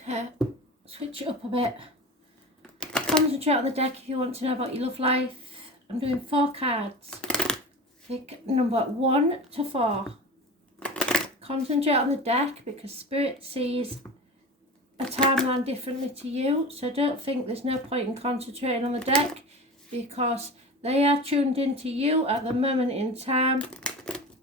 Okay, switch it up a bit. Concentrate on the deck if you want to know about your love life. I'm doing 4 cards. Pick number 1 to 4. Concentrate on the deck because Spirit sees a timeline differently to you. So don't think there's no point in concentrating on the deck because they are tuned into you at the moment in time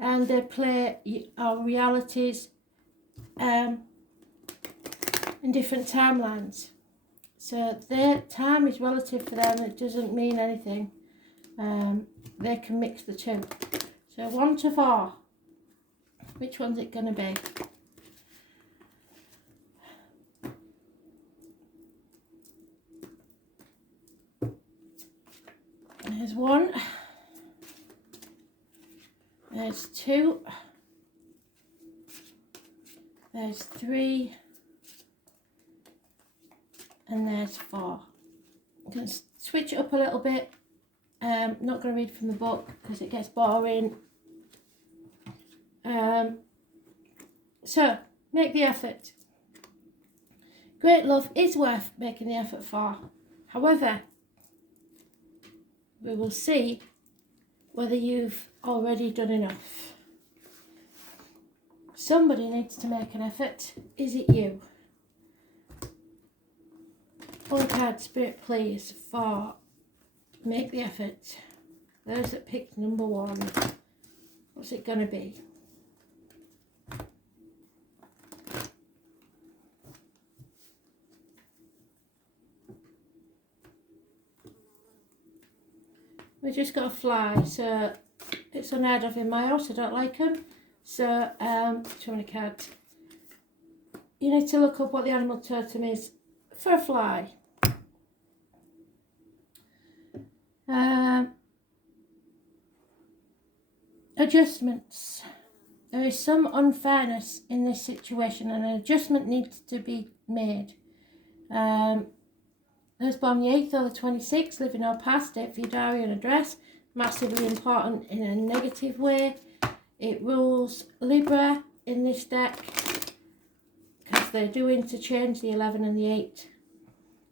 and they play our realities in different timelines. So their time is relative for them. It doesn't mean anything. They can mix the two. So 1 to 4. Which one's it going to be? There's 1. There's 2. There's 3. And there's 4. I'm going to switch it up a little bit. Not going to read from the book because it gets boring. So, make the effort. Great love is worth making the effort for. However, we will see whether you've already done enough. Somebody needs to make an effort. Is it you? One card, Spirit, please, for make the effort. Those that picked number 1. What's it going to be? We just got a fly, so it's unheard of in my house. I don't like them. So, too many cards. You need to look up what the animal totem is for a fly. Adjustments. There is some unfairness in this situation and an adjustment needs to be made. Those born the 8th or the 26th, living or past, date for your diary and address. Massively important in a negative way. It rules Libra in this deck because they do interchange the 11 and the 8.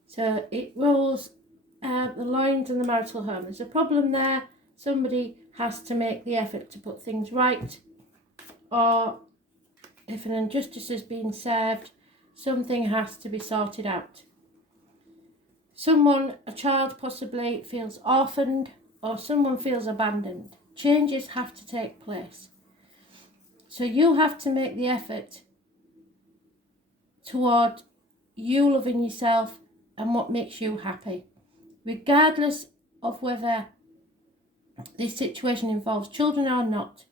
So it rules the lines and the marital home. There's a problem there. Somebody has to make the effort to put things right, or if an injustice has been served, something has to be sorted out. Someone, a child possibly, feels orphaned or someone feels abandoned. Changes have to take place. So you have to make the effort toward you loving yourself and what makes you happy. Regardless of whether this situation involves children or not.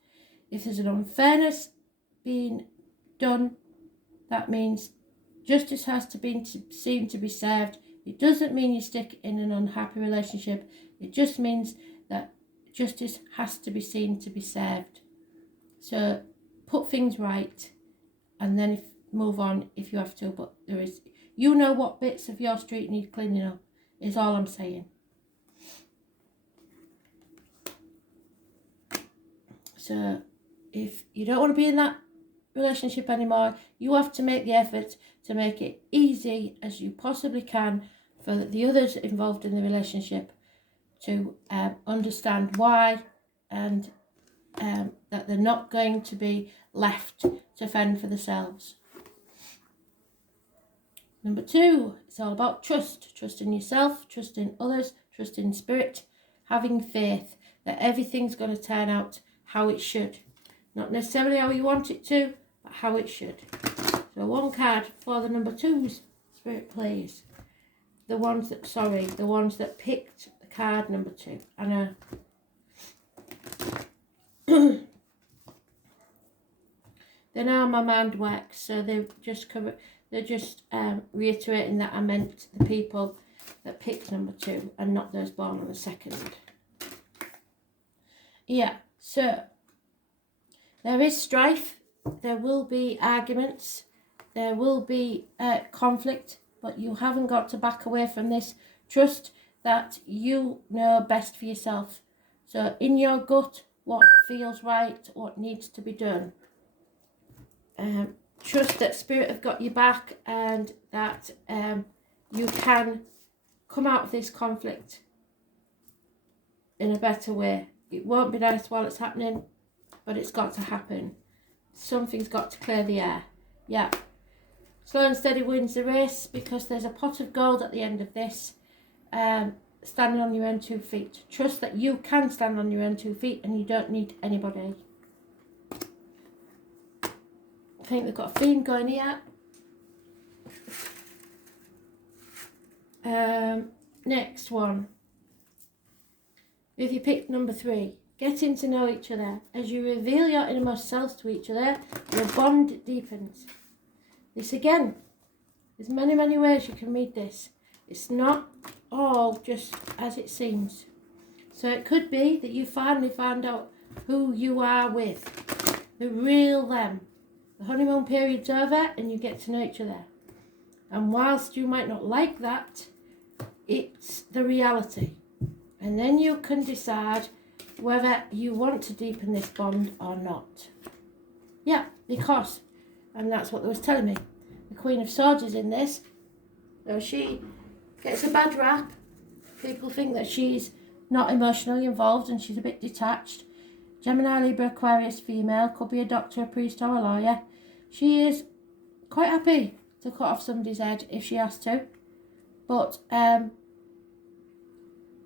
If there's an unfairness being done, that means justice has to be seen to be served. It doesn't mean you stick in an unhappy relationship. It just means that justice has to be seen to be served. So put things right and then move on if you have to. But there is, you know what bits of your street need cleaning up, is all I'm saying. So if you don't want to be in that relationship anymore, you have to make the effort to make it easy as you possibly can for the others involved in the relationship to understand why and that they're not going to be left to fend for themselves. Number 2, it's all about trust. Trust in yourself, trust in others, trust in spirit, having faith that everything's going to turn out how it should. Not necessarily how you want it to, but how it should. So 1 card for the number 2s, Spirit, please. The ones that picked the card number 2. I know. They know how my mind works, so they're just reiterating that I meant the people that picked number 2 and not those born on the 2nd. Yeah, so there is strife, there will be arguments, there will be conflict, but you haven't got to back away from this. Trust that you know best for yourself. So in your gut, what feels right, what needs to be done. trust that Spirit have got your back, and that you can come out of this conflict in a better way. It won't be nice while it's happening, but it's got to happen. Something's got to clear the air. Yeah. Slow and steady wins the race, because there's a pot of gold at the end of this. Standing on your own 2 feet. Trust that you can stand on your own 2 feet and you don't need anybody. I think they've got a theme going here. Next one. If you pick number 3, getting to know each other. As you reveal your innermost selves to each other, your bond deepens. This again, there's many ways you can read this. It's not all just as it seems. So it could be that you finally find out who you are with, the real them. The honeymoon period's over and you get to know each other. And whilst you might not like that, it's the reality. And then you can decide whether you want to deepen this bond or not. Yeah, because, and that's what they was telling me, the Queen of Swords is in this. So she gets a bad rap. People think that she's not emotionally involved and she's a bit detached. Gemini, Libra, Aquarius, female, could be a doctor, a priest or a lawyer. She is quite happy to cut off somebody's head if she has to. But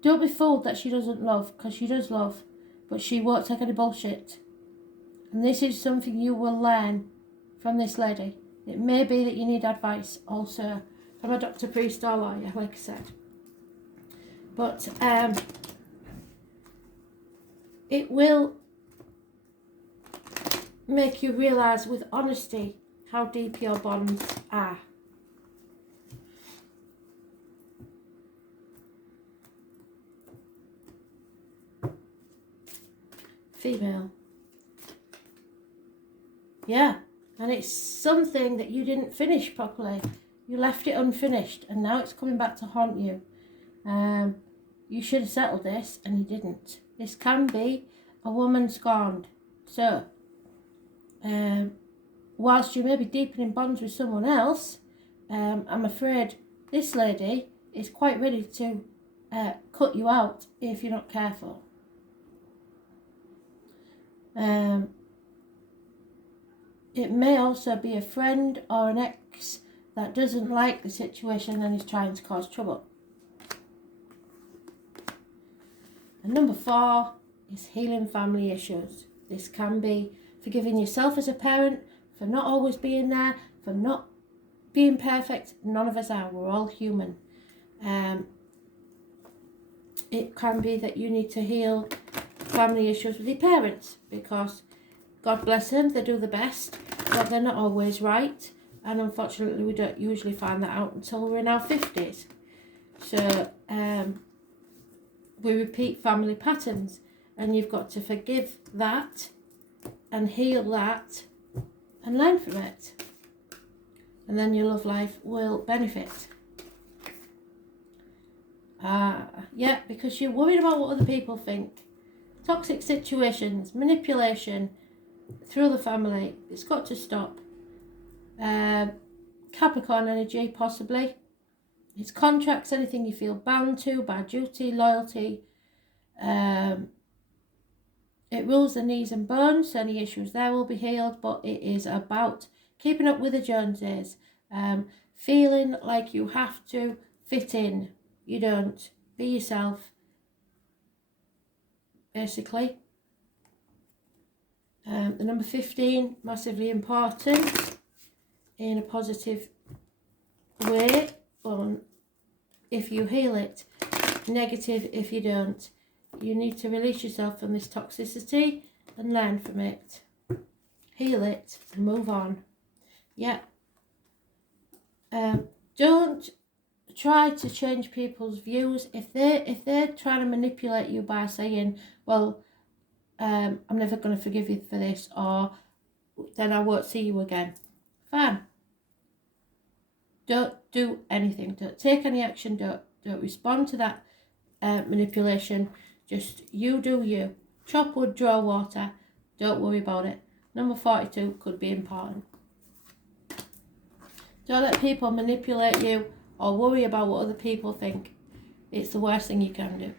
don't be fooled that she doesn't love, because she does love. But she won't take any bullshit. And this is something you will learn from this lady. It may be that you need advice also from a doctor, priest or lawyer, like I said. But it will make you realise with honesty how deep your bonds are. Female. Yeah, and it's something that you didn't finish properly. You left it unfinished and now it's coming back to haunt you. You should have settled this and you didn't. This can be a woman scorned. So, whilst you may be deepening bonds with someone else, I'm afraid this lady is quite ready to cut you out if you're not careful. It may also be a friend or an ex that doesn't like the situation and is trying to cause trouble. And number 4 is healing family issues. This can be forgiving yourself as a parent for not always being there, for not being perfect. None of us are. We're all human. It can be that you need to heal family issues with your parents, because God bless them, they do the best, but they're not always right. And unfortunately, we don't usually find that out until we're in our 50s. So we repeat family patterns, and you've got to forgive that and heal that and learn from it. And then your love life will benefit. Yeah, because you're worried about what other people think. Toxic situations, manipulation through the family, it's got to stop. Capricorn energy, possibly. It's contracts, anything you feel bound to by duty, loyalty. It rules the knees and bones, so any issues there will be healed, but it is about keeping up with the Joneses, feeling like you have to fit in. You don't. Be yourself, basically. The number 15, massively important in a positive way, if you heal it. Negative if you don't. You need to release yourself from this toxicity and learn from it. Heal it and move on. Yeah. Don't try to change people's views. If they're trying to manipulate you by saying, well, I'm never going to forgive you for this, or then I won't see you again. Fine. Don't do anything. Don't take any action. Don't respond to that manipulation. Just you do you. Chop wood, draw water. Don't worry about it. Number 42 could be important. Don't let people manipulate you or worry about what other people think. It's the worst thing you can do.